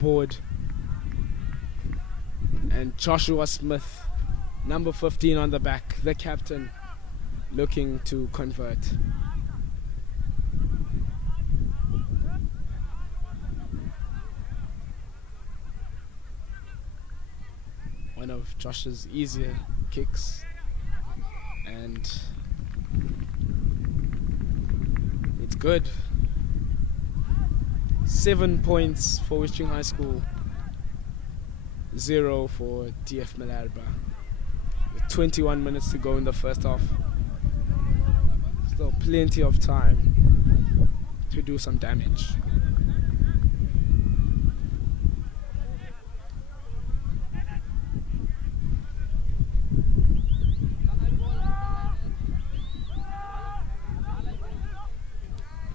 board. And Joshua Smith, number 15 on the back, the captain, looking to convert. One of Josh's easier kicks, and it's good. 7 points for Westering High School, 0 for DF Malarba. With 21 minutes to go in the first half. Still plenty of time to do some damage.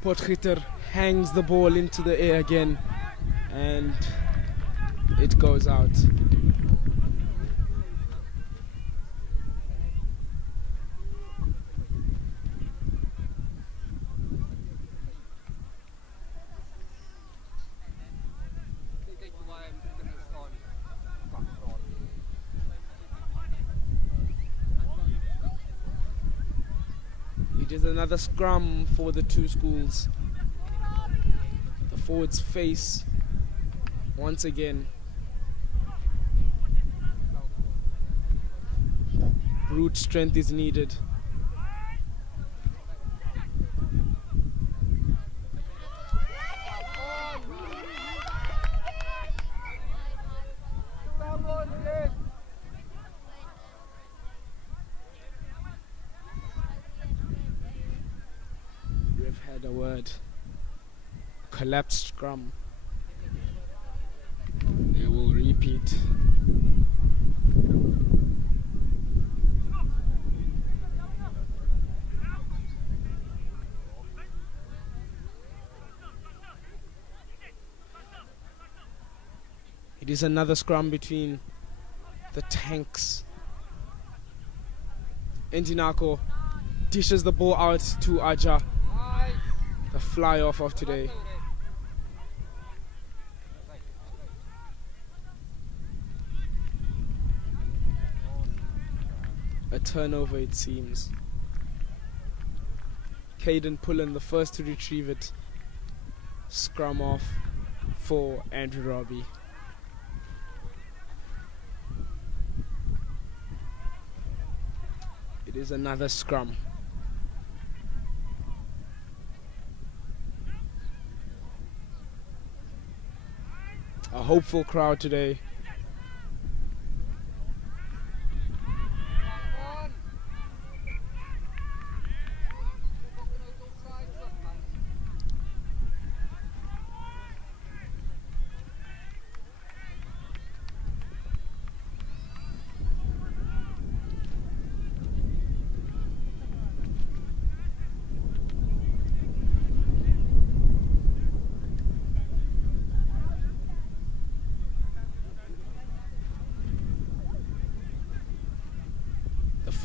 Potgieter hangs the ball into the air again, and it goes out. It is another scrum for the two schools. The forwards face once again. Brute strength is needed. We've had a word. Collapsed scrum. They will repeat. It is another scrum between the tanks. Ndinako dishes the ball out to Aja, the fly off of today. A turnover, it seems. Caden Pullen, the first to retrieve it. Scrum off for Andrew Robbie. It is another scrum. A hopeful crowd today.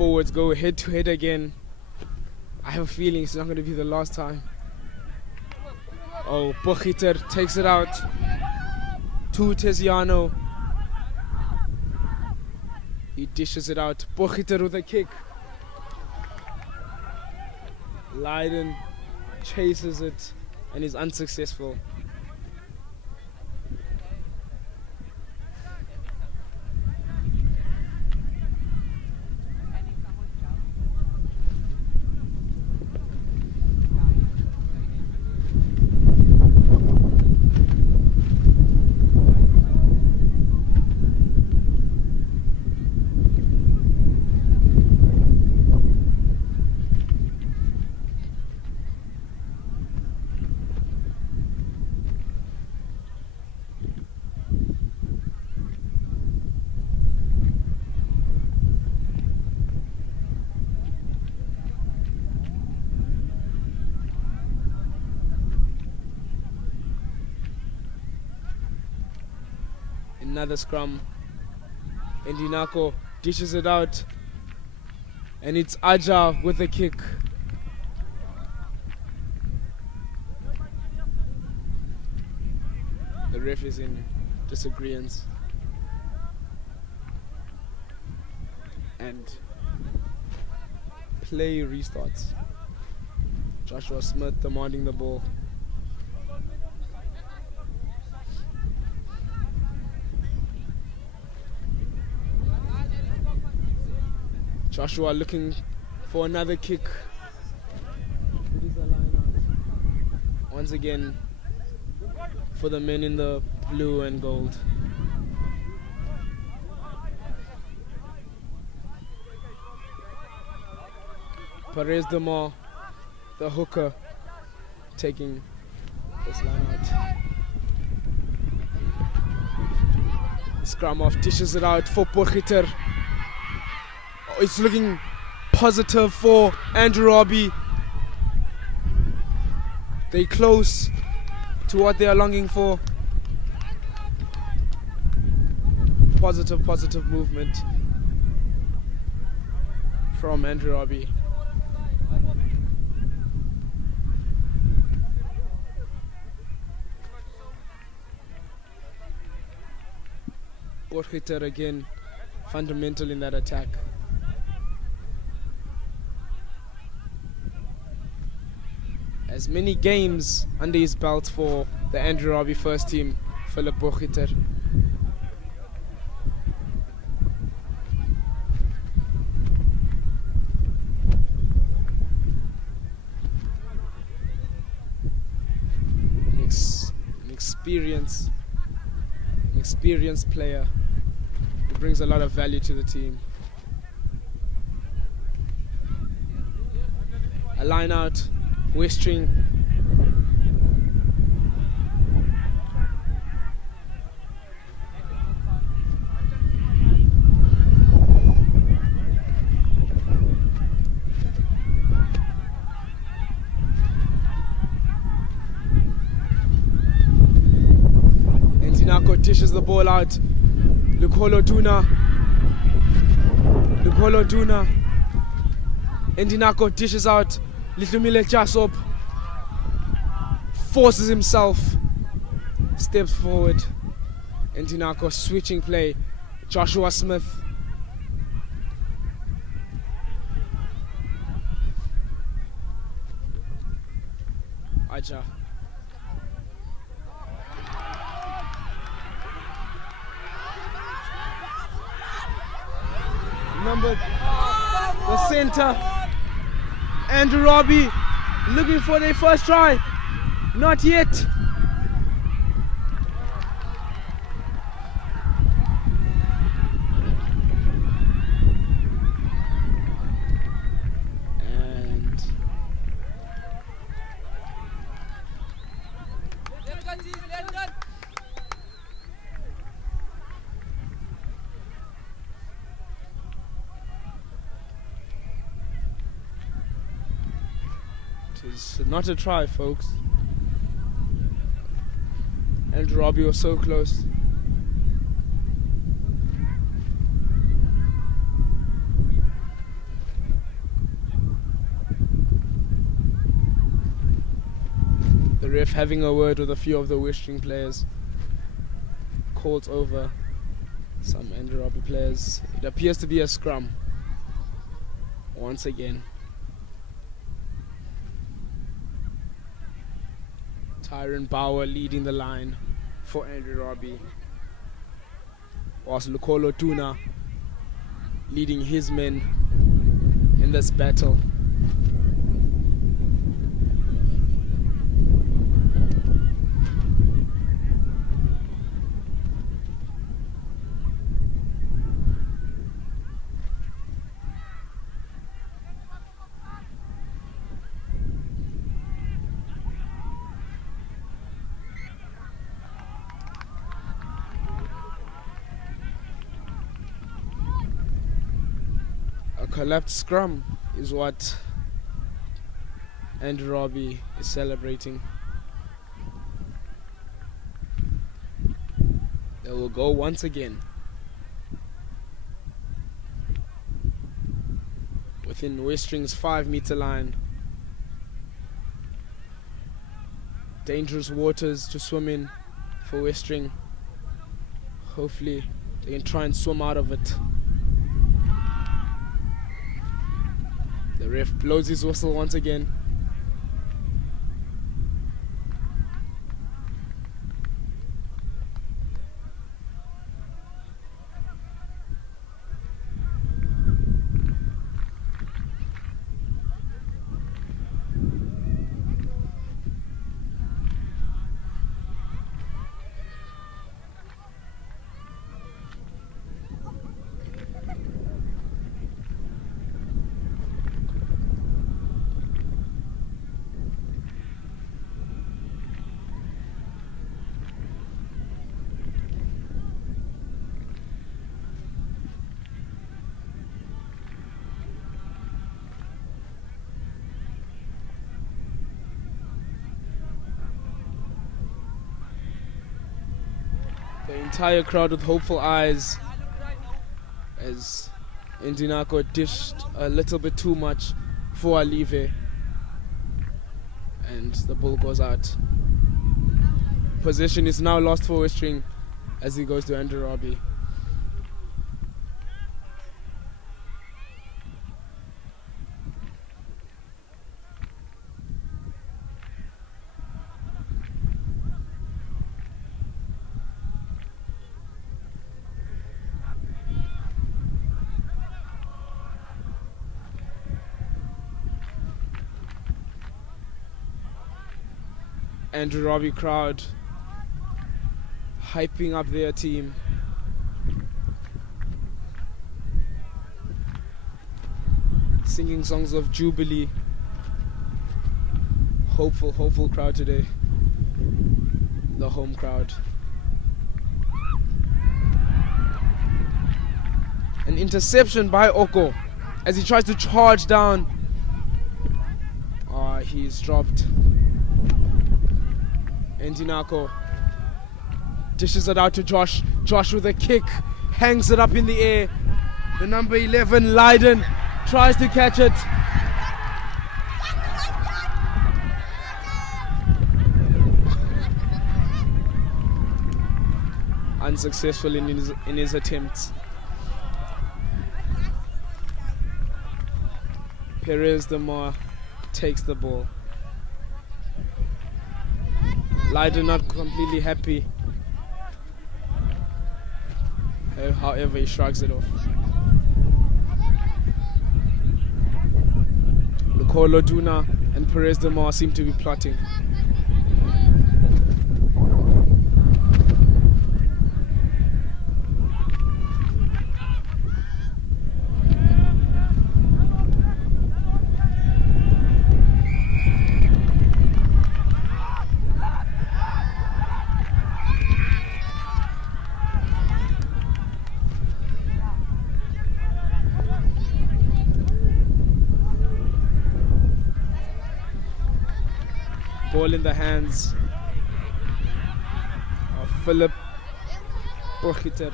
Forwards go head to head again. I have a feeling it's not going to be the last time. Oh, Potgieter takes it out to Tesiano. He dishes it out. Potgieter with a kick. Leiden chases it and is unsuccessful. Another scrum. Ndinako dishes it out. And it's Aja with a kick. The ref is in disagreements. And play restarts. Joshua Smith demanding the ball. Joshua looking for another kick. It is a line out. Once again for the men in the blue and gold. Perez Demar, the hooker, taking this line out. Scrum off, dishes it out for Potgieter. Oh, it's looking positive for Andrew Robbie. They close to what they are longing for. Positive movement from Andrew Robbie. Potgieter again, fundamental in that attack. As many games under his belt for the Andrew Robbie first team, Philip Potgieter. An experienced player who brings a lot of value to the team. A line out, Westering. Dishes the ball out. Lukolo Duna. Endinako dishes out. Litlumile Jasop forces himself, steps forward. Endinako switching play. Joshua Smith. Aja. Number the center, Andrew Robbie looking for their first try. Not yet. And it's not a try, folks. And Robbie was so close. The ref having a word with a few of the Westering players. Calls over some Andrew Robbie players. It appears to be a scrum. Once again. Tyron Bauer leading the line for Andrew Robbie. Whilst Lukolo Tuna leading his men in this battle. Collapsed scrum is what Andrew Robbie is celebrating. They will go once again. Within Westering's 5-meter line. Dangerous waters to swim in for Westering. Hopefully they can try and swim out of it. The ref blows his whistle once again. The entire crowd with hopeful eyes as Indinako dished a little bit too much for Alive, and the ball goes out. Possession is now lost for Westering as he goes to Andrew Robbie. Andrew Robbie crowd hyping up their team. Singing songs of jubilee. Hopeful crowd today. The home crowd. An interception by Oko as he tries to charge down. He's dropped. Ndinako dishes it out to Josh. Josh with a kick, hangs it up in the air. The number 11, Leiden, tries to catch it. Unsuccessful in his attempts. Perez Demar takes the ball. Leiden not completely happy. However, he shrugs it off. Lukolo Duna and Perez Demar seem to be plotting. Ball in the hands of Philip Borgiter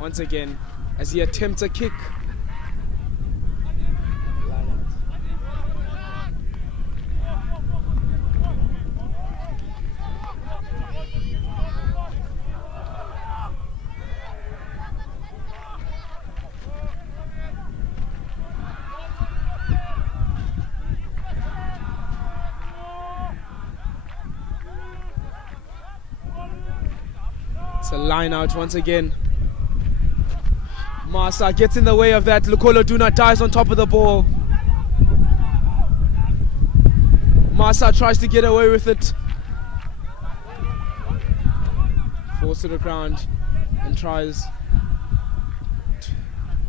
once again as he attempts a kick. It's a line out once again. Masa gets in the way of that. Lukolo Duna dives on top of the ball. Masa tries to get away with it. Falls to the ground and tries.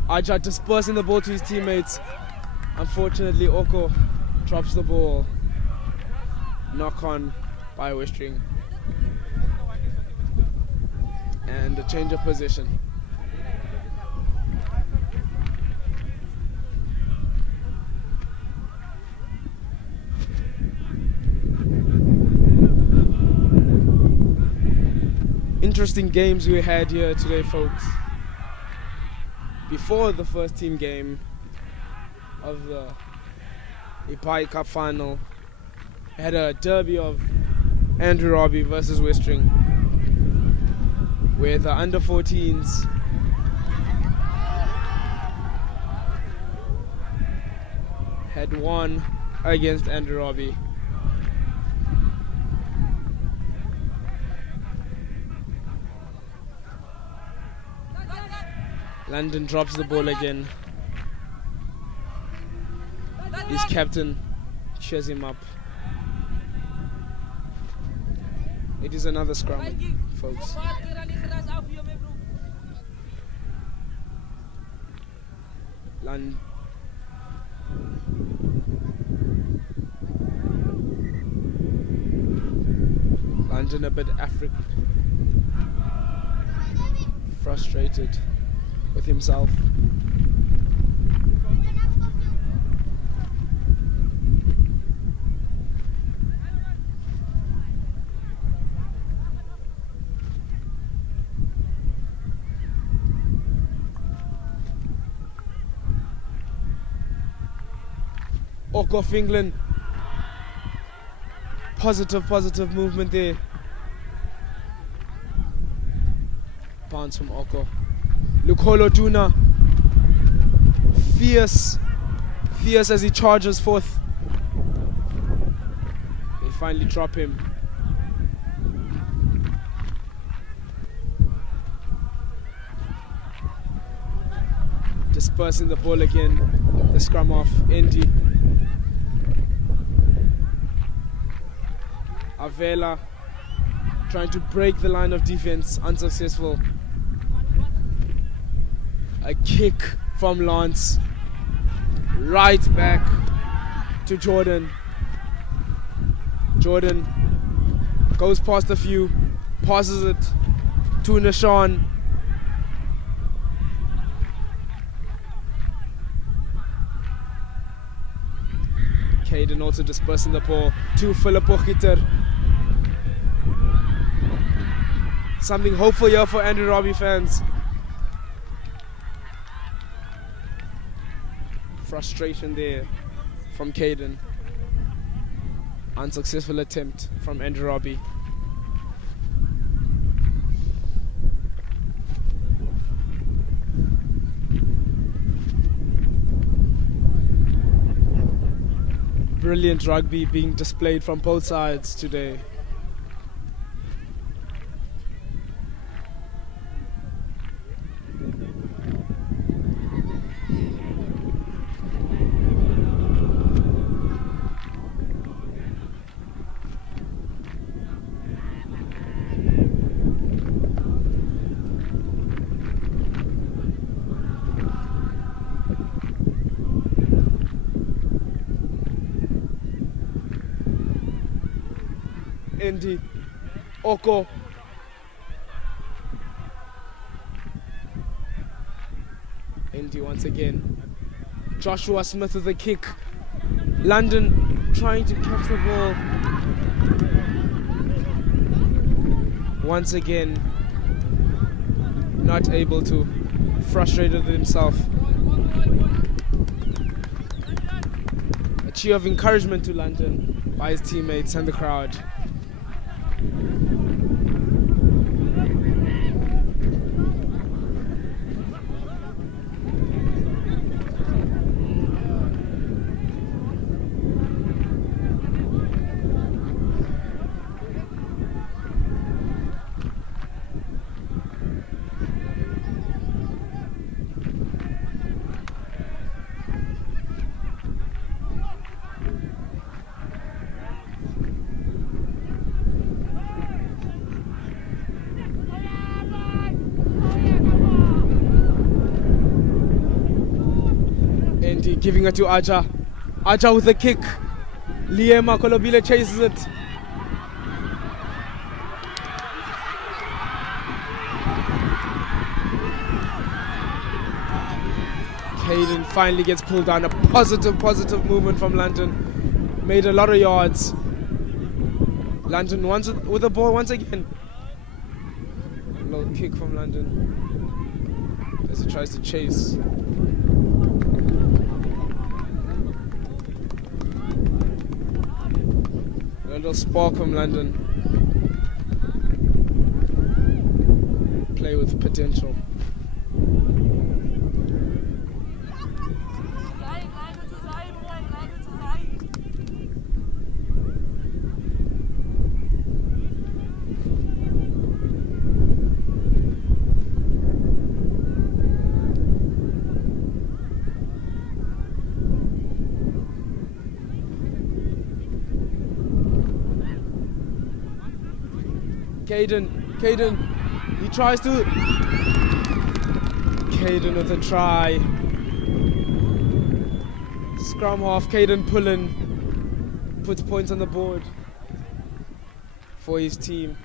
Aja dispersing the ball to his teammates. Unfortunately, Oko drops the ball. Knock on by Westering. And a change of position. Interesting games we had here today, folks. Before the first team game of the Ibayi Cup Final, we had a derby of Andrew Robbie versus Westering. where the under 14s had won against Andrew Robbie. London drops the ball again. His captain cheers him up. It is another scrum, folks. London a bit frustrated with himself. Off England. Positive movement there. Bounce from Oko. Lukolo Duna. Fierce as he charges forth. They finally drop him. Dispersing the ball again. The scrum off. Indy. Avela trying to break the line of defense, unsuccessful. A kick from Lance, right back to Jordan. Jordan goes past a few, passes it to Nishan. Caden also dispersing the ball to Philip Okiter. Something hopeful here for Andrew Robbie fans. Frustration there from Caden. Unsuccessful attempt from Andrew Robbie. Brilliant rugby being displayed from both sides today. Indy, Oko. Indy once again. Joshua Smith with a kick. London trying to catch the ball. Once again, not able to. Frustrated with himself. A cheer of encouragement to London by his teammates and the crowd. Giving it to Aja. Aja with a kick. Liema Kolobile chases it. Caden finally gets pulled down. A positive movement from London. Made a lot of yards. London once with the ball once again. Low kick from London as he tries to chase. A little spark from London. play with potential. Caden, he tries to. Caden with a try. Scrum half, Caden pulling, puts points on the board for his team.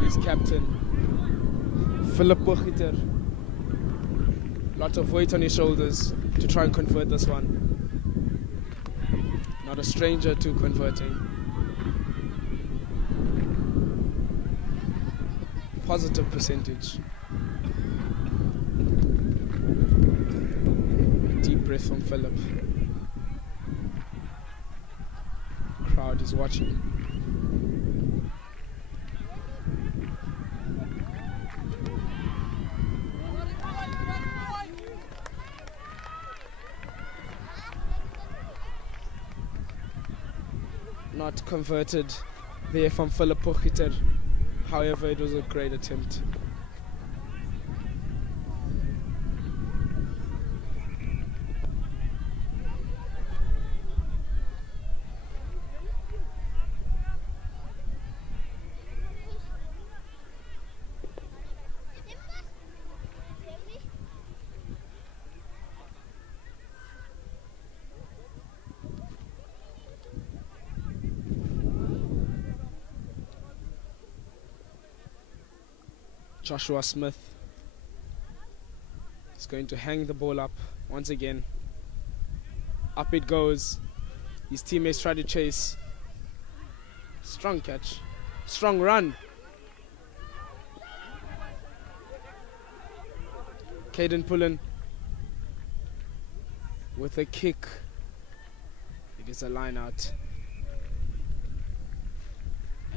His captain, Philip Bochiter. Lot of weight on his shoulders to try and convert this one. Not a stranger to converting. Positive percentage. Deep breath from Philip. Crowd is watching. Not converted there from Philip Pochiter. However, it was a great attempt. Joshua Smith is going to hang the ball up once again. Up it goes. His teammates try to chase. Strong catch. Strong run. Caden Pullen with a kick. It is a line out.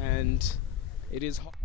And it is hot.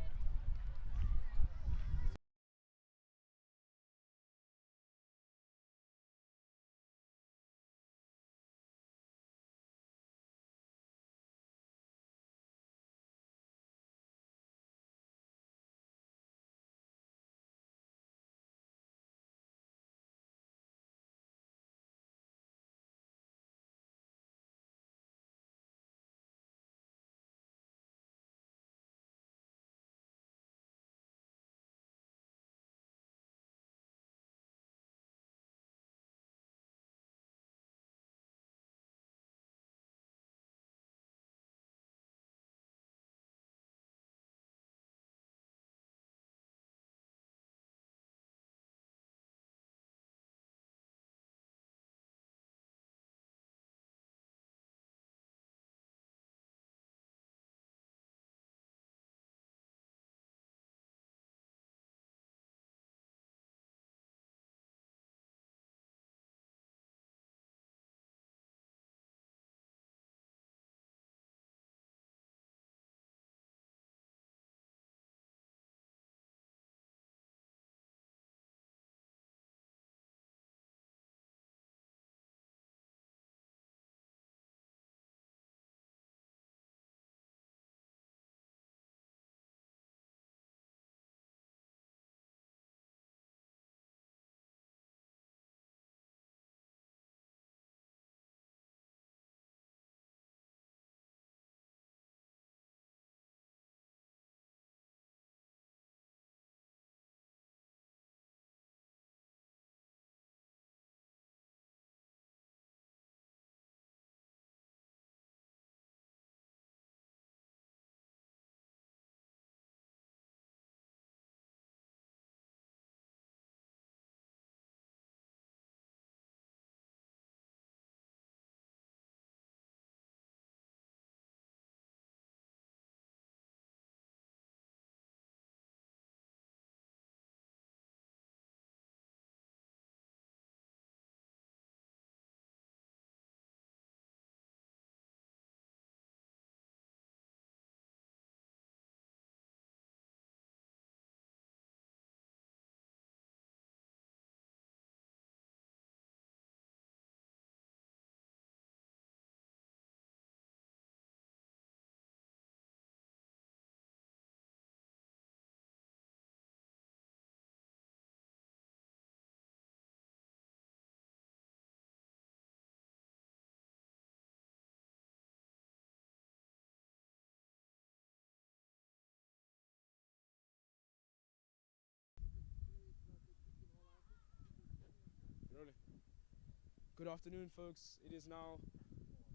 Good afternoon, folks. It is now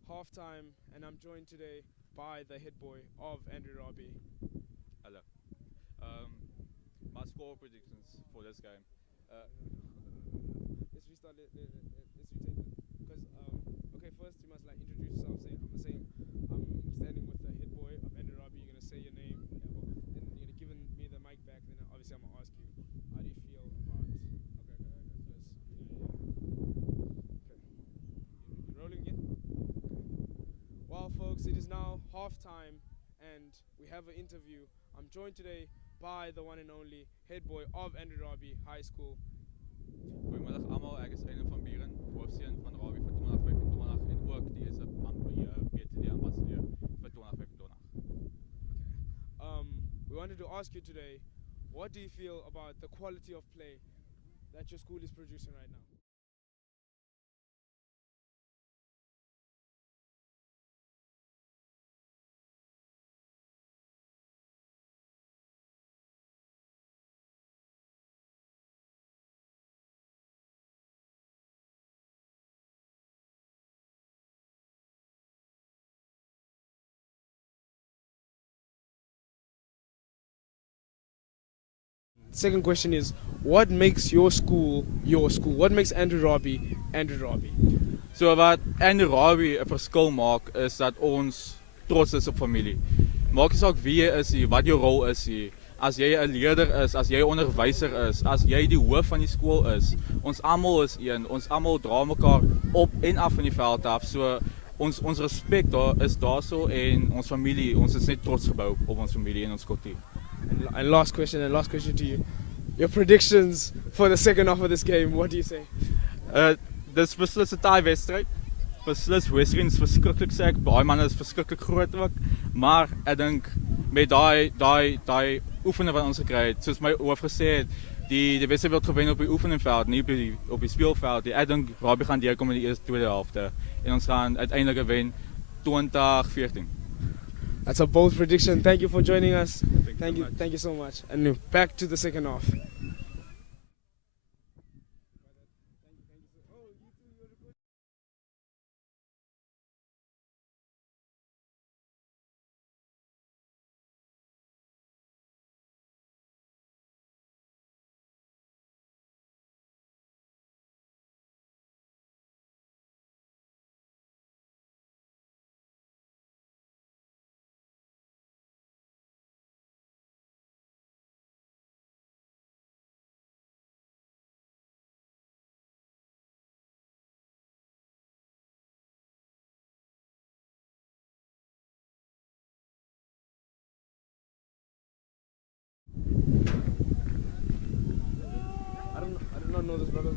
halftime, and I'm joined today by the head boy of Robbie. Hello. My score predictions for this game. Let's restart. Let's retake it. Because okay, first you must like introduce yourself. Say I'm standing with the head boy of Robbie. You're gonna say your name. Then you're gonna give me the mic back. Then obviously I'm gonna ask you, how do you feel about? Okay. You rolling again? Well, folks, it is now halftime, and we have an interview. I'm joined today by the one and only head boy of Robbie High School. Goedemiddag allemaal, ek is Ene van Bieren, hoofdseun van Robbie vir 2025 en ook die is 'n PTD ambassadeur vir 2025. Okay. We wanted to ask you today, what do you feel about the quality of play that your school is producing right now? Second question is, what makes your school your school? What makes Robbie Robbie? So wat in Robbie 'n verskil maak is dat ons trots is op familie. Maak nie saak wie jy is nie, wat jou rol is nie. As jy 'n leerder is, as jy 'n onderwyser is, as jy die hoof van die skool is, ons almal is een. Ons almal dra mekaar op en af van die veld af. So ons respek daar is daarso en ons familie, ons is net trots gebou op ons familie en ons kultuur. And last question to you. Your predictions for the second half of this game, what do you say? Dis beslis 'n taai wedstryd. Beslis Westering is verskriklik sterk. Baie manne is verskriklik groot ook. Maar ek dink met daai oefening wat ons gekry het, soos my hoof gesê het, die wedstryd word gewen op die oefeningveld, nie op die speelveld. Ek dink Rabie gaan deurkom in die eerste tweede helfte en ons gaan uiteindelik wen 2014. That's a bold prediction. Thank you for joining us. Thank you so much. And back to the second half. I do not know this, brother.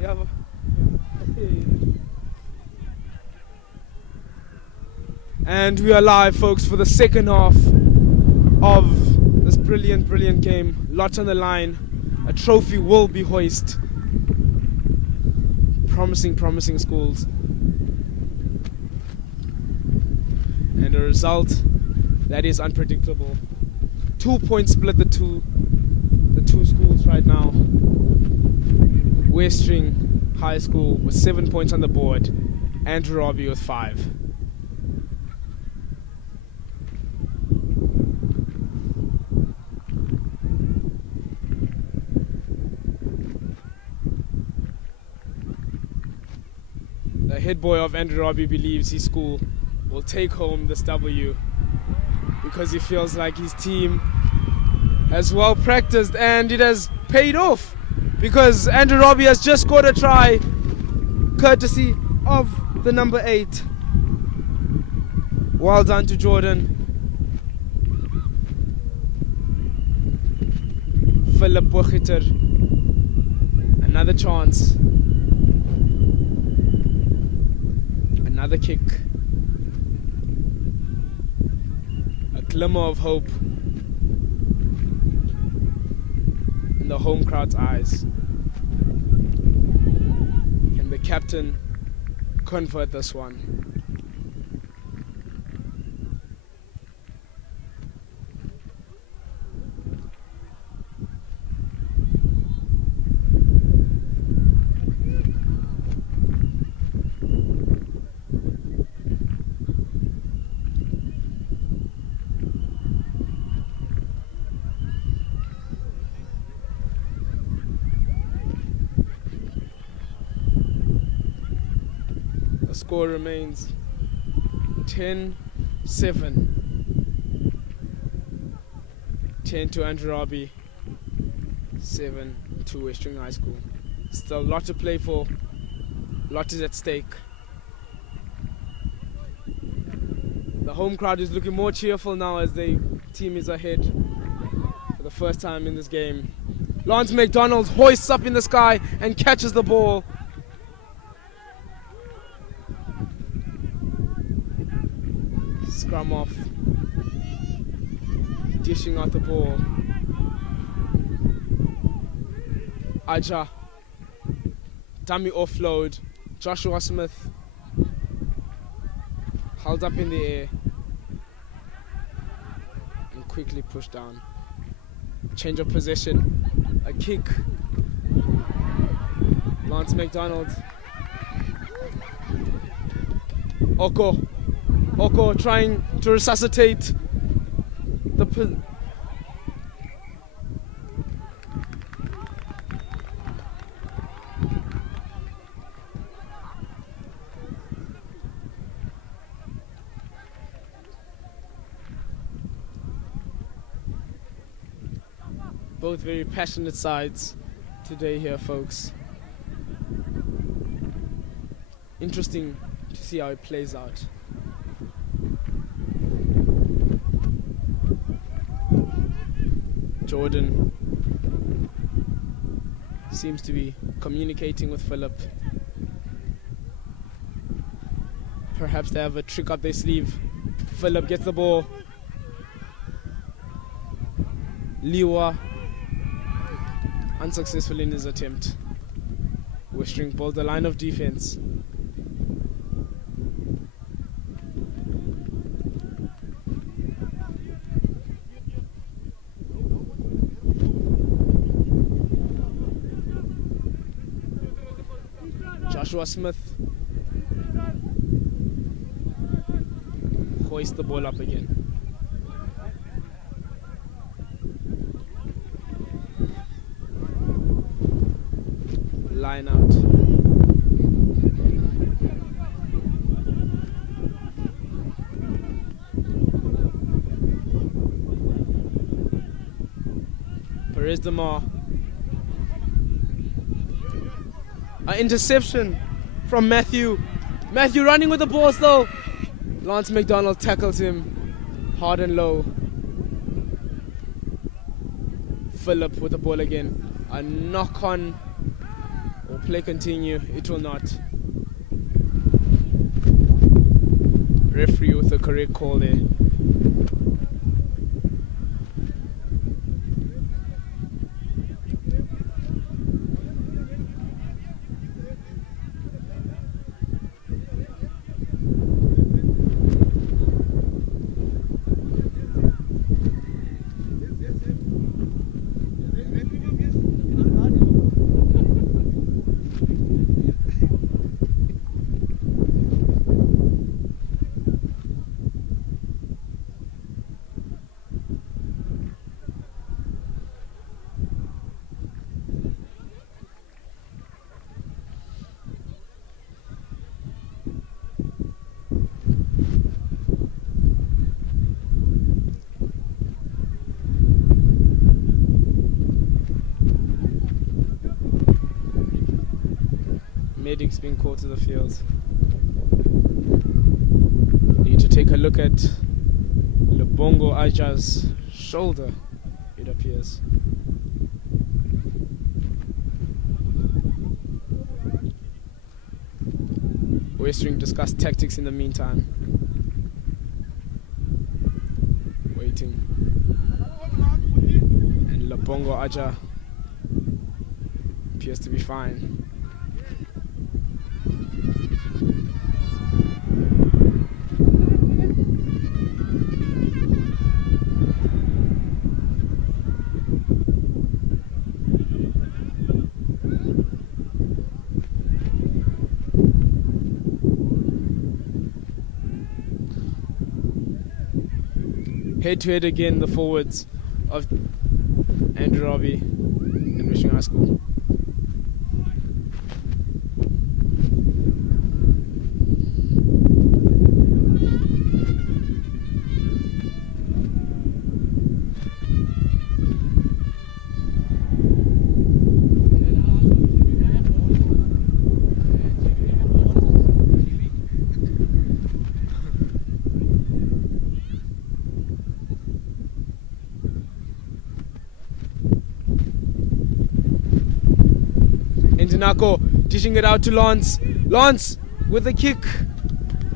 Yeah. And we are live, folks, for the second half of this brilliant game. Lots on the line. A trophy will be hoisted. Promising schools. And a result that is unpredictable. 2 points split the two schools right now. Westering High School with 7 points on the board, and Robbie with 5. The head boy of Robbie believes his school will take home this W because he feels like his team has well practiced and it has paid off, because Robbie has just scored a try courtesy of the number 8. Well done to Jordan. Philip Bochiter. Another chance. Another kick. A glimmer of hope in the home crowd's eyes. Can the captain convert this one? score remains 10-7. 10 to Andrew Robbie, 7 to Westering High School. Still a lot to play for, a lot is at stake. The home crowd is looking more cheerful now as the team is ahead for the first time in this game. Lance McDonald hoists up in the sky and catches the ball. Scrum off. Dishing out the ball. Aja. Dummy offload. Joshua Smith. Held up in the air. And quickly pushed down. Change of possession. A kick. Lance McDonald. Oko trying to resuscitate the both very passionate sides today here, folks. Interesting to see how it plays out. Jordan seems to be communicating with Philip. Perhaps they have a trick up their sleeve. Philip gets the ball. Liwa unsuccessful in his attempt. Westering pulls the line of defense. Joshua Smith hoists the ball up again. Line out. Perez Demar. An interception from Matthew. Matthew running with the ball still. Lance McDonald tackles him hard and low. Philip with the ball again. A knock on. Will play continue? It will not. Referee with the correct call there. Medics being called to the field. Need to take a look at Lebongo Aja's shoulder, it appears. Westering discuss tactics in the meantime. Waiting. And Lebongo Aja appears to be fine. Head to head again, the forwards of Andrew Robbie and Westering High School. Dinako dishing it out to Lance. Lance with the kick.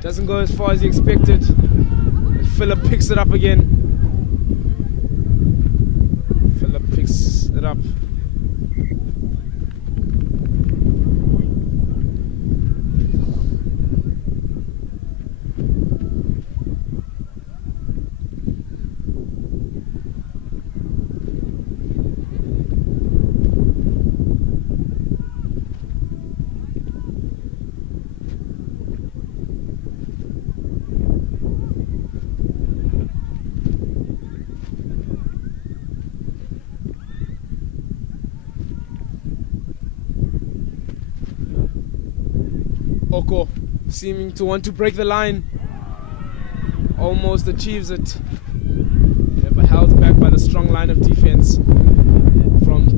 Doesn't go as far as he expected. And Philip picks it up again. Philip picks it up. Oko seeming to want to break the line. Almost achieves it. Never held back by the strong line of defense from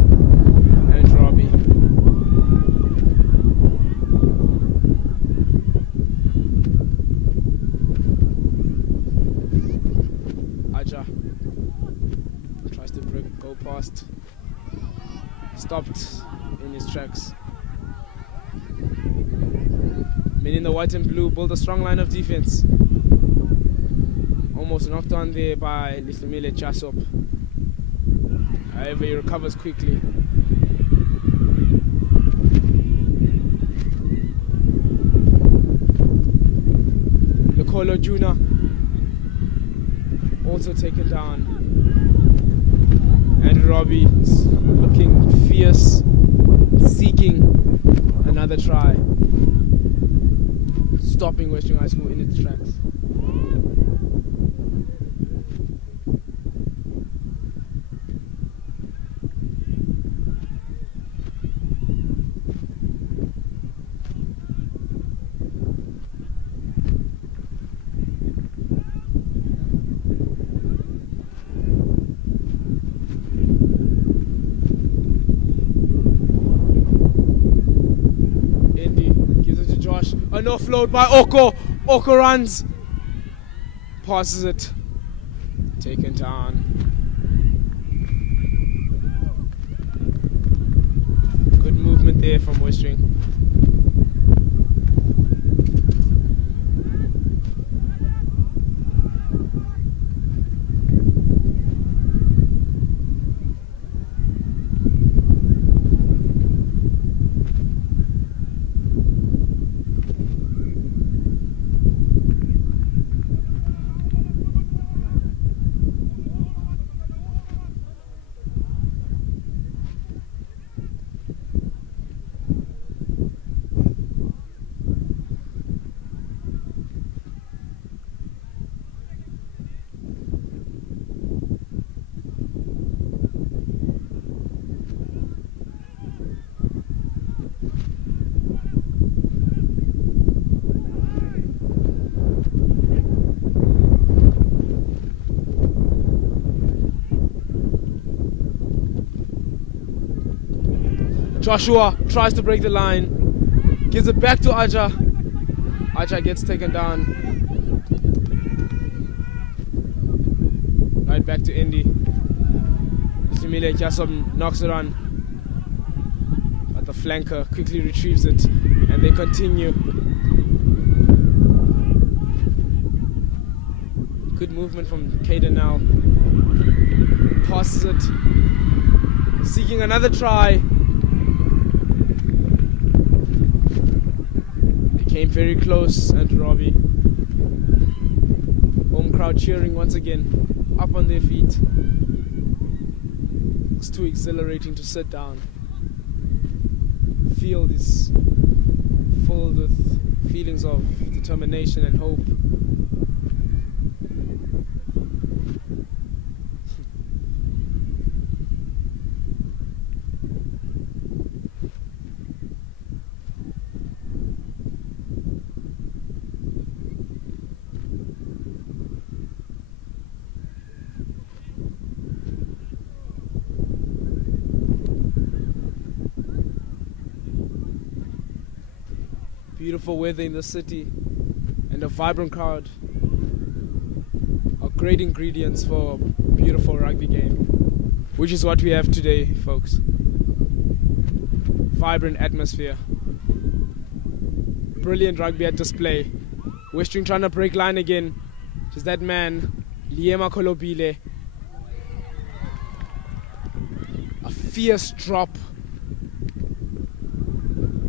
Robbie. Aja tries to go past. Stopped in his tracks. Men in the white and blue build a strong line of defense. Almost knocked on there by Lihlumile Chasop. However, he recovers quickly. Lekolo Juna also taken down. And Robbie looking fierce, seeking another try. Stopping Westering High School in its tracks. An offload by Oko. Oko runs. Passes it. Taken down. Good movement there from Westering. Joshua tries to break the line, gives it back to Aja. Aja gets taken down. Right back to Indy. Simile Kyasob knocks it on. But the flanker quickly retrieves it and they continue. Good movement from Caden now. Passes it. Seeking another try. Came very close, and Robbie. Home crowd cheering once again, up on their feet. It's too exhilarating to sit down. Field is filled with feelings of determination and hope. Beautiful weather in the city and a vibrant crowd are great ingredients for a beautiful rugby game, which is what we have today, folks. vibrant atmosphere. Brilliant rugby at display. Westering trying to break line again. Just that man, Liema Kolobile. A fierce drop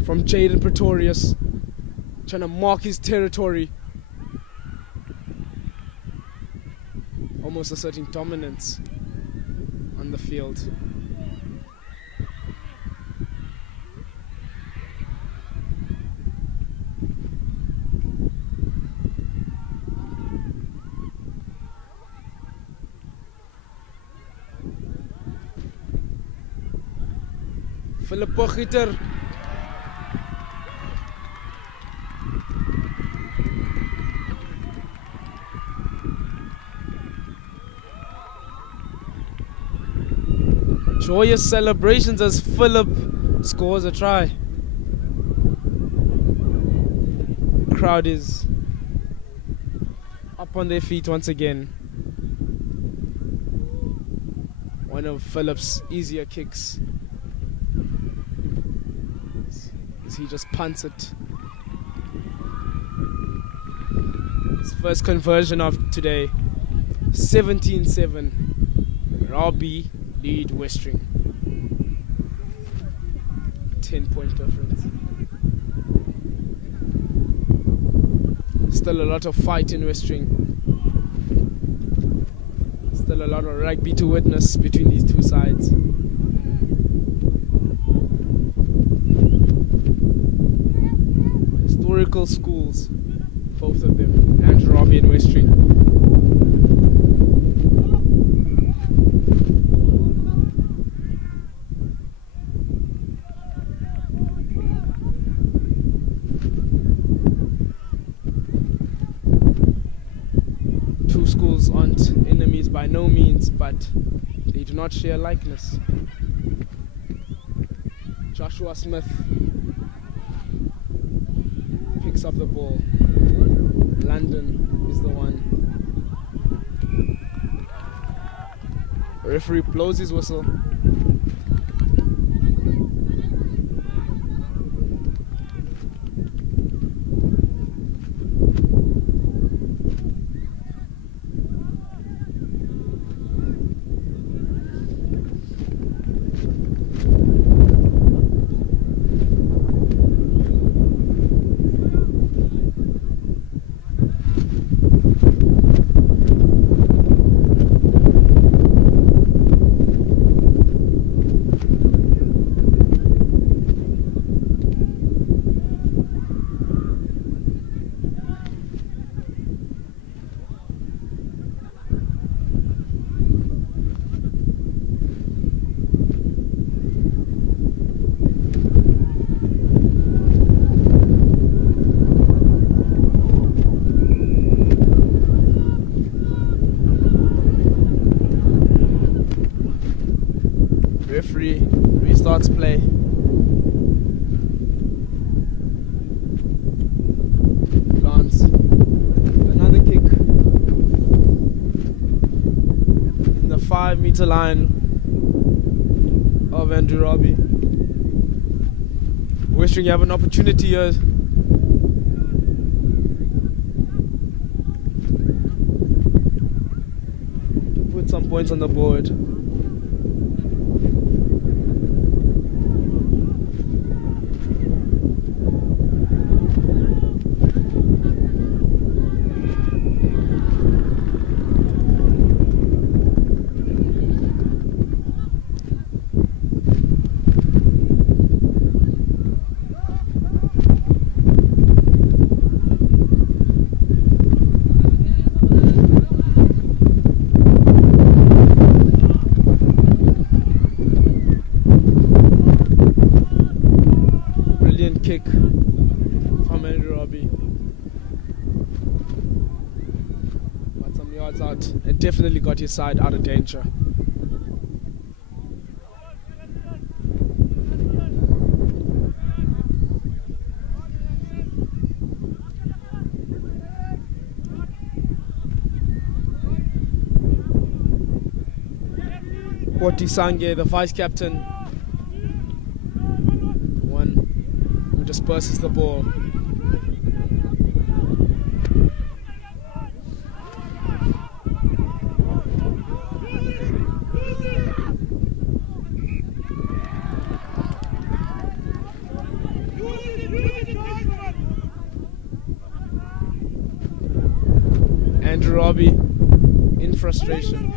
from Jaden Pretorius, trying to mark his territory. Almost asserting dominance on the field. Philip Pogiter. Joyous celebrations as Philip scores a try. Crowd is up on their feet once again. One of Philip's easier kicks. As he just punts it. His first conversion of today. 17-7. Robbie lead Westering. 10-point difference. Still a lot of fight in Westering. Still a lot of rugby to witness between these two sides. Historical schools, both of them, and Robbie and Westering. Two schools aren't enemies by no means, but they do not share likeness. Joshua Smith picks up the ball. London is the one. Referee blows his whistle. Referee restarts play. Glance. Another kick. In the 5-meter line of Andrew Robbie. Westering have an opportunity here. To put some points on the board. Kick from Andrew Robbie. Got some yards out and definitely got his side out of danger. Porti Sange, the vice captain, disperses the ball. And Robbie in frustration.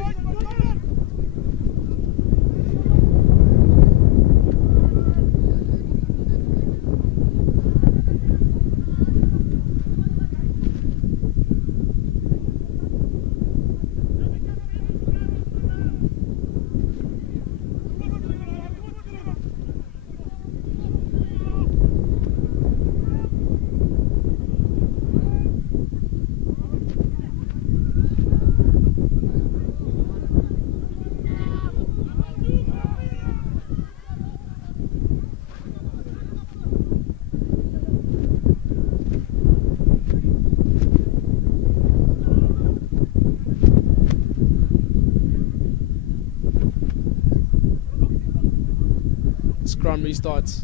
Scrum restarts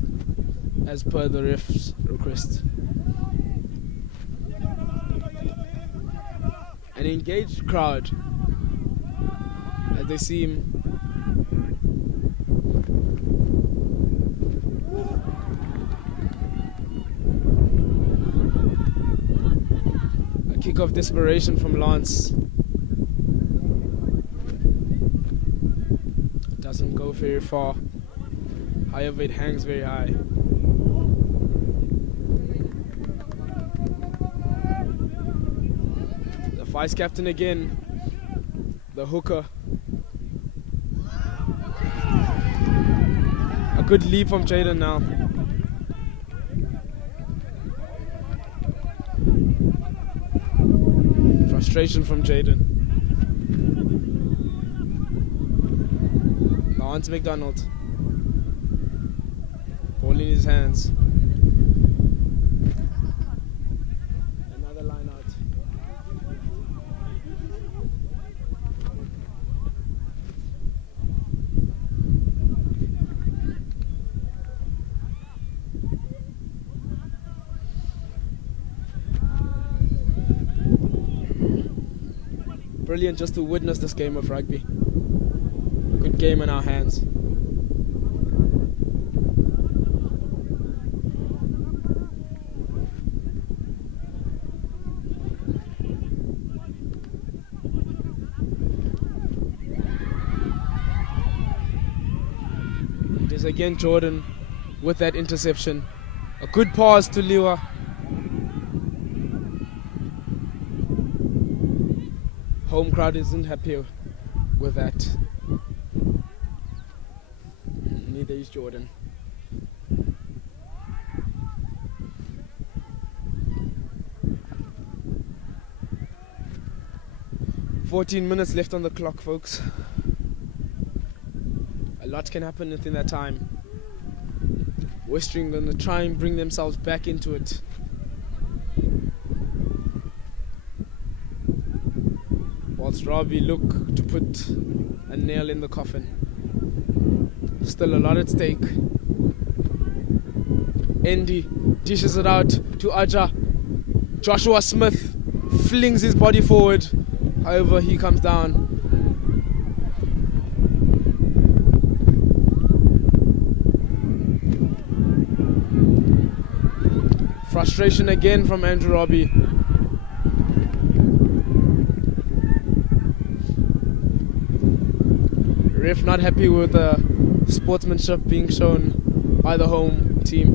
as per the ref's request. An engaged crowd as they seem a kick of desperation from Lance. Doesn't go very far. However, it hangs very high. The vice captain again, the hooker. A good lead from Jaden now. Frustration from Jaden. Lance McDonald. Ball in his hands. Another line out. Brilliant just to witness this game of rugby. Good game in our hands. Again Jordan with that interception. A good pass to Liwa. Home crowd isn't happy with that. Neither is Jordan. "14 minutes left on the clock, folks. A lot can happen within that time. Westering gonna try and bring themselves back into it. Whilst Robbie look to put a nail in the coffin. Still a lot at stake. Andy dishes it out to Aja. Joshua Smith flings his body forward. However, he comes down. Frustration again from Andrew Robbie. Ref not happy with the sportsmanship being shown by the home team.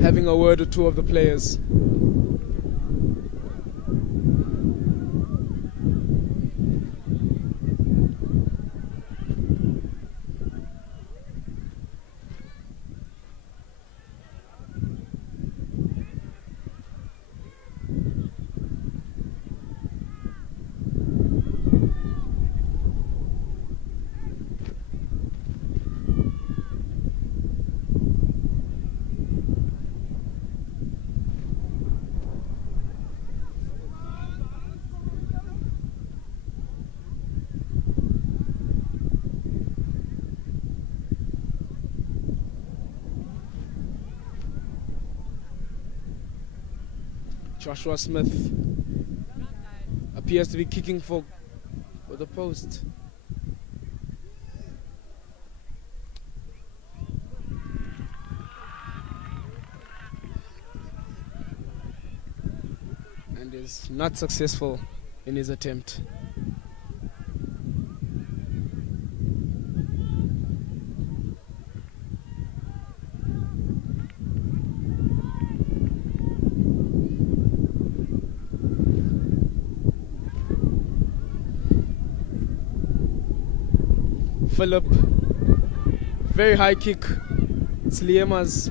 Having a word or two of the players. Joshua Smith appears to be kicking for the post. And is not successful in his attempt. Philip, very high kick. It's Liema's.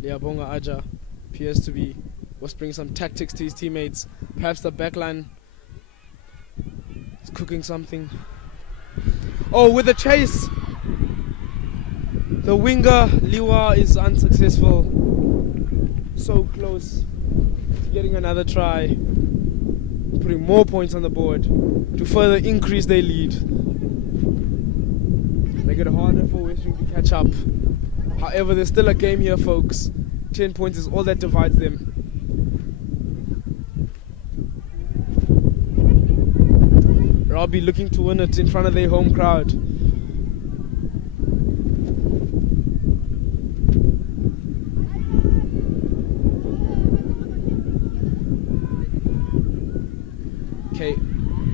Yeah, Bonga Aja appears to be whispering some tactics to his teammates. Perhaps the backline is cooking something. Oh, with a chase! The winger, Liwa, is unsuccessful. So close to getting another try. Putting more points on the board to further increase their lead. Make it harder for Westering to catch up. However, there's still a game here, folks. 10 points is all that divides them. Robbie looking to win it in front of their home crowd. Okay,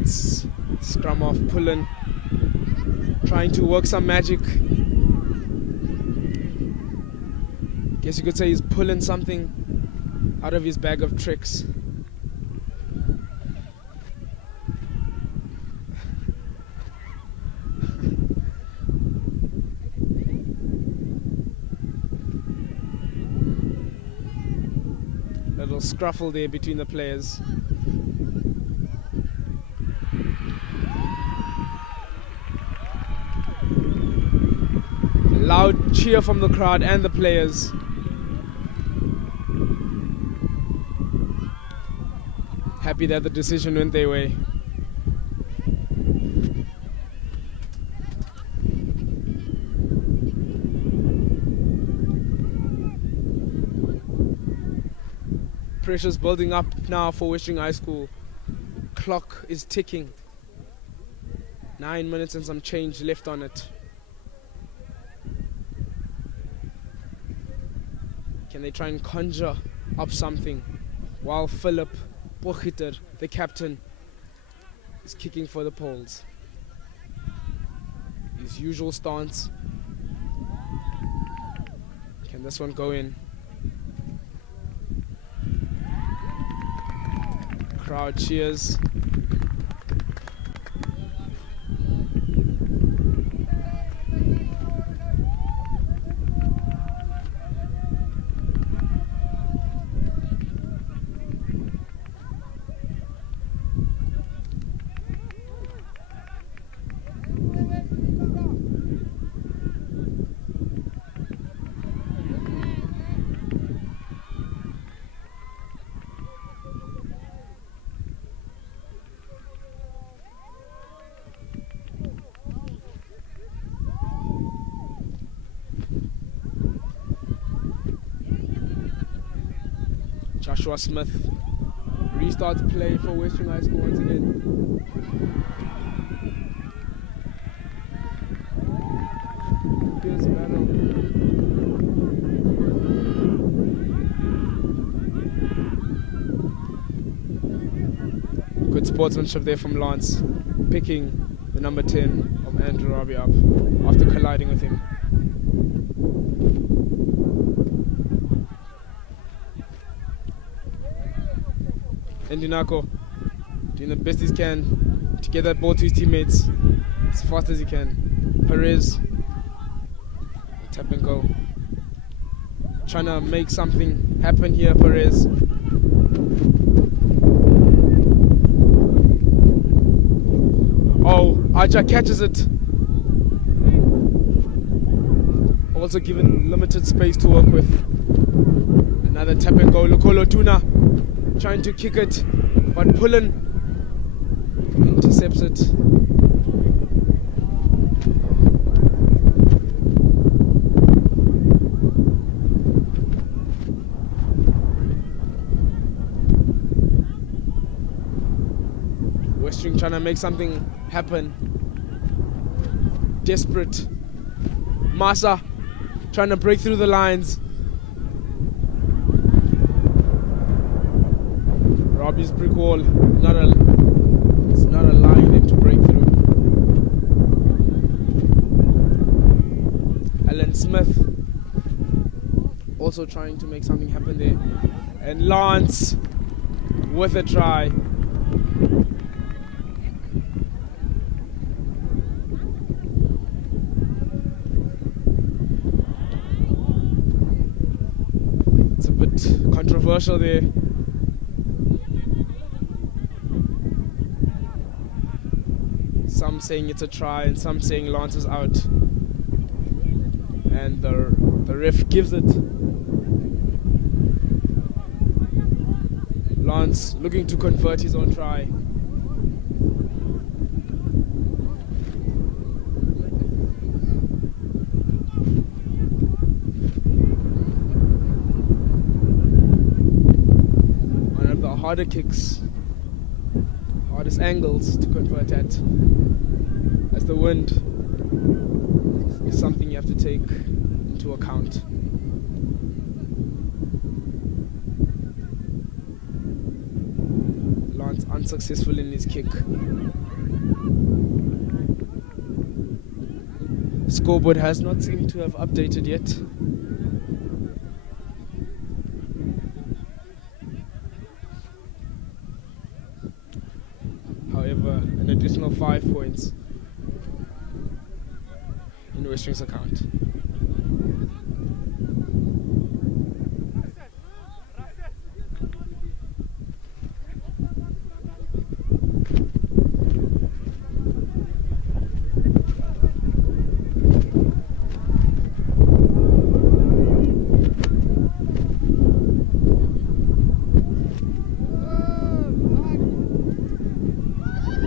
it's scrum off, pulling, trying to work some magic. Guess you could say he's pulling something out of his bag of tricks. Little scruffle there between the players. Loud cheer from the crowd and the players. Happy that the decision went their way. Pressure's building up now for Westering High School. Clock is ticking. 9 minutes and some change left on it. Can they try and conjure up something while Philip Pochiter, the captain, is kicking for the poles? His usual stance. Can this one go in? Crowd cheers. Joshua Smith restarts play for Westering High School once again. Fierce battle. Good sportsmanship there from Lance, picking the number 10 of Andrew Rabie up after colliding with him. And Dinako doing the best he can to get that ball to his teammates. as fast as he can. Perez, tap and go. Trying to make something happen here, Perez. Oh, Aja catches it. Also given limited space to work with. Another tap and go. Lukolo Tuna trying to kick it, but Pullen intercepts it. Westering trying to make something happen. Desperate. Masa trying to break through the lines. Robbie's brick wall, it's not allowing them to break through. Alan Smith also trying to make something happen there. And Lance with a try. It's a bit controversial there. Some saying it's a try and some saying Lance is out. And the ref gives it. Lance looking to convert his own try. One of the harder kicks, hardest angles to convert at, as the wind is something you have to take into account. Lance unsuccessful in his kick. Scoreboard has not seemed to have updated yet. However, an additional 5 points in Westering's account.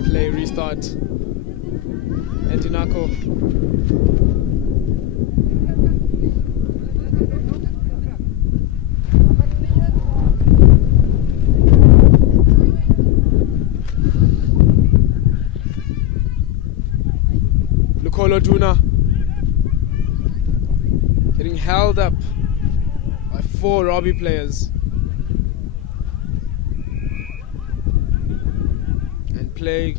Play restart. Entinako. Lukolo Duna getting held up by 4 Robbie players. And play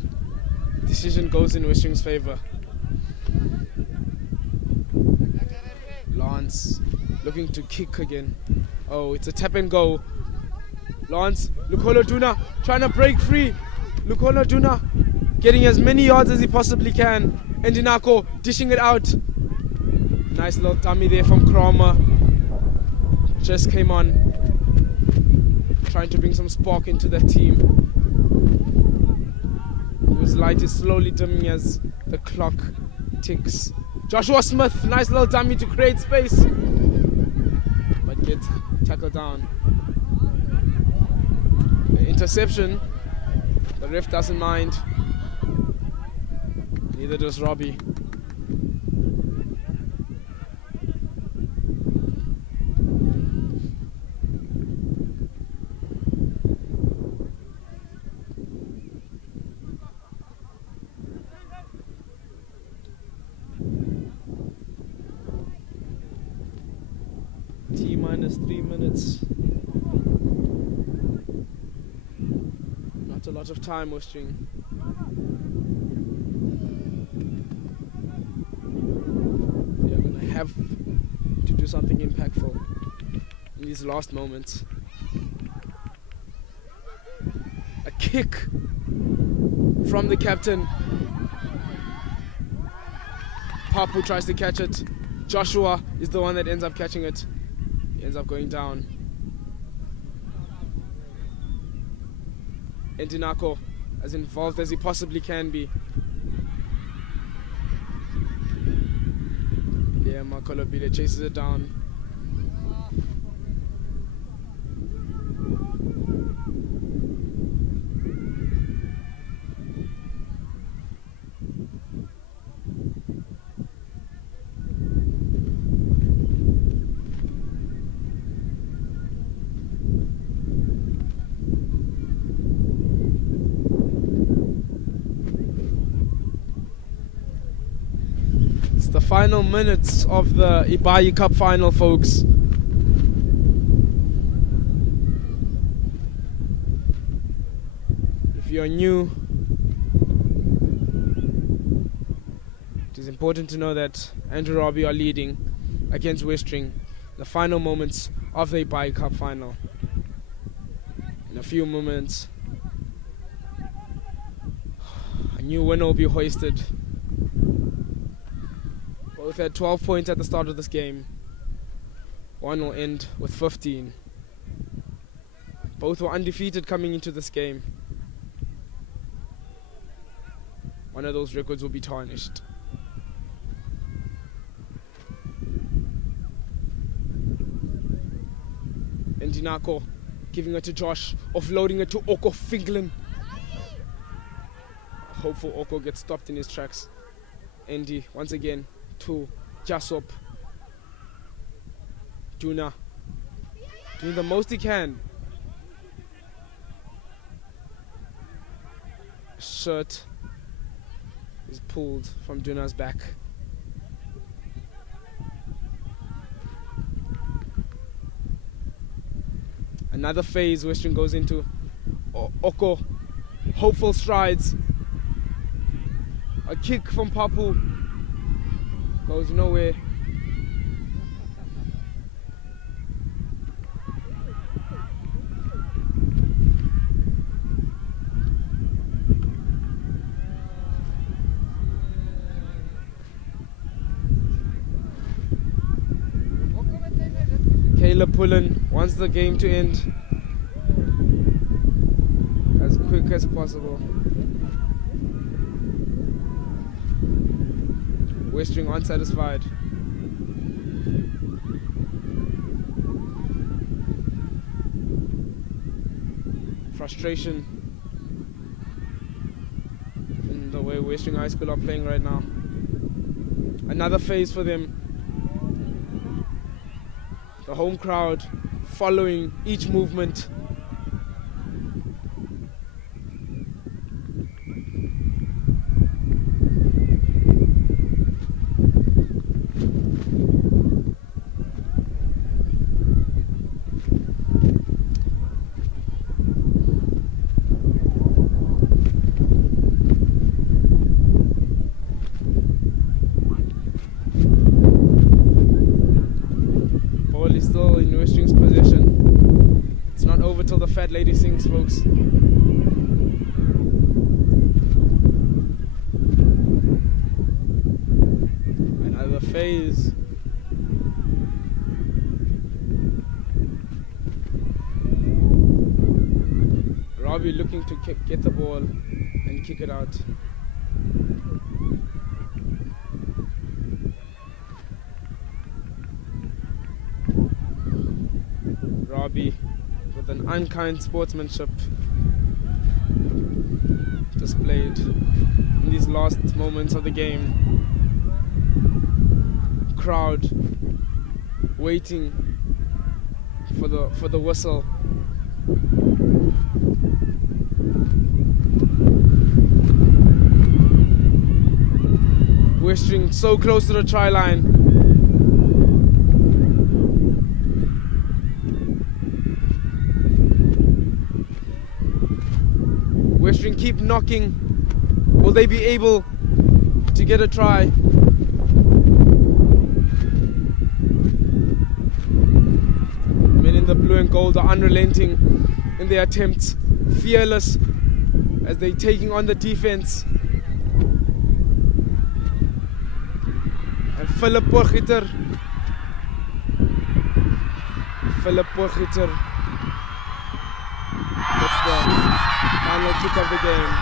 decision goes in Westering's favor. Lance looking to kick again. Oh, it's a tap and go. Lance, Lukolo Duna trying to break free. Lukolo Duna getting as many yards as he possibly can. And Dinako dishing it out. Nice little dummy there from Kramer. Just came on. Trying to bring some spark into that team, whose light is slowly dimming as the clock ticks. Joshua Smith, nice little dummy to create space, but gets tackled down. The interception, the ref doesn't mind. Neither does Robbie. T-minus 3 minutes. Not a lot of time, Westering. They're going to have to do something impactful in these last moments. A kick from the captain. Papu tries to catch it. Joshua is the one that ends up catching it. He ends up going down. Endinako, as involved as he possibly can be. Yeah, Makolobile chases it down. The final minutes of the Ibayi Cup Final, folks. If you're new, it is important to know that Andrew Robbie are leading against Westering the final moments of the Ibayi Cup Final. In a few moments, a new winner will be hoisted. Both had 12 points at the start of this game. One will end with 15. Both were undefeated coming into this game. One of those records will be tarnished. Ndinako giving it to Josh, offloading it to Oko Finglin. Hopeful Oko gets stopped in his tracks. Andy once again to Jasop. Juna doing the most he can. Shirt is pulled from Juna's back. Another phase Western goes into. Oko, hopeful strides. A kick from Papu. Goes nowhere. Caleb Pullen wants the game to end as quick as possible. Westering unsatisfied. Frustration in the way Westering High School are playing right now. Another phase for them. The home crowd following each movement. Fat lady sings, folks. Another phase. Robbie looking to get the ball and kick it out. Robbie with an unkind sportsmanship displayed in these last moments of the game. Crowd waiting for the whistle. Westering so close to the try line. Westering keep knocking. Will they be able to get a try? Men in the blue and gold are unrelenting in their attempts, fearless as they're taking on the defense. Philip Potgieter. Philip Potgieter. That's the final kick of the game.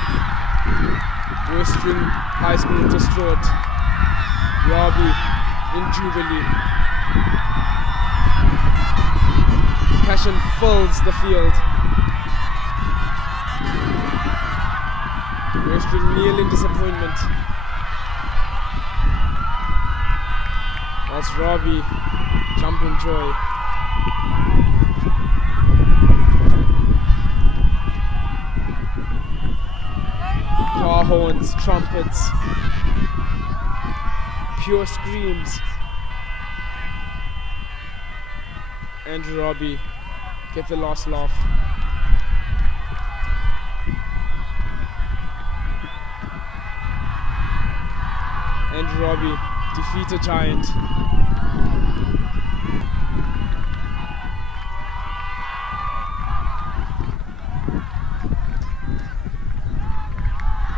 Westering High School distraught. Robbie in jubilee. Passion fills the field. Westering kneel in disappointment. Whilst Robbie jump in joy. Car horns, trumpets, pure screams. And Robbie get the last laugh. And Robbie defeat a giant.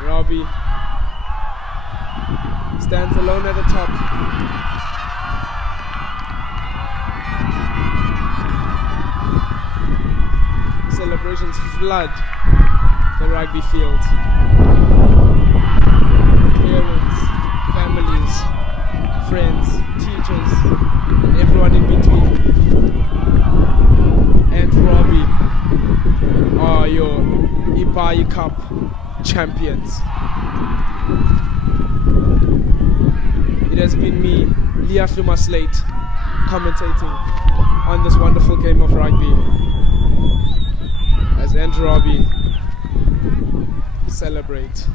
Robbie stands alone at the top. Celebrations flood the rugby field. Parents, families, friends, teachers, and everyone in between. And Robbie are your Ibayi Cup champions. It has been me, Liafluma Slate, commentating on this wonderful game of rugby as Andrew Robbie celebrate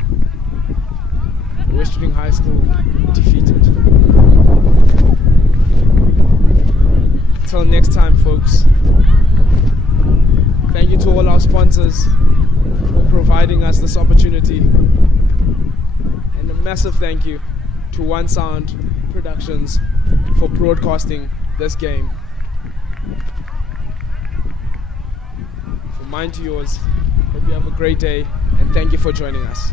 Westering High School defeated. Till next time, folks. Thank you to all our sponsors for providing us this opportunity. And a massive thank you to OneSound Productions for broadcasting this game. From mine to yours, hope you have a great day and thank you for joining us.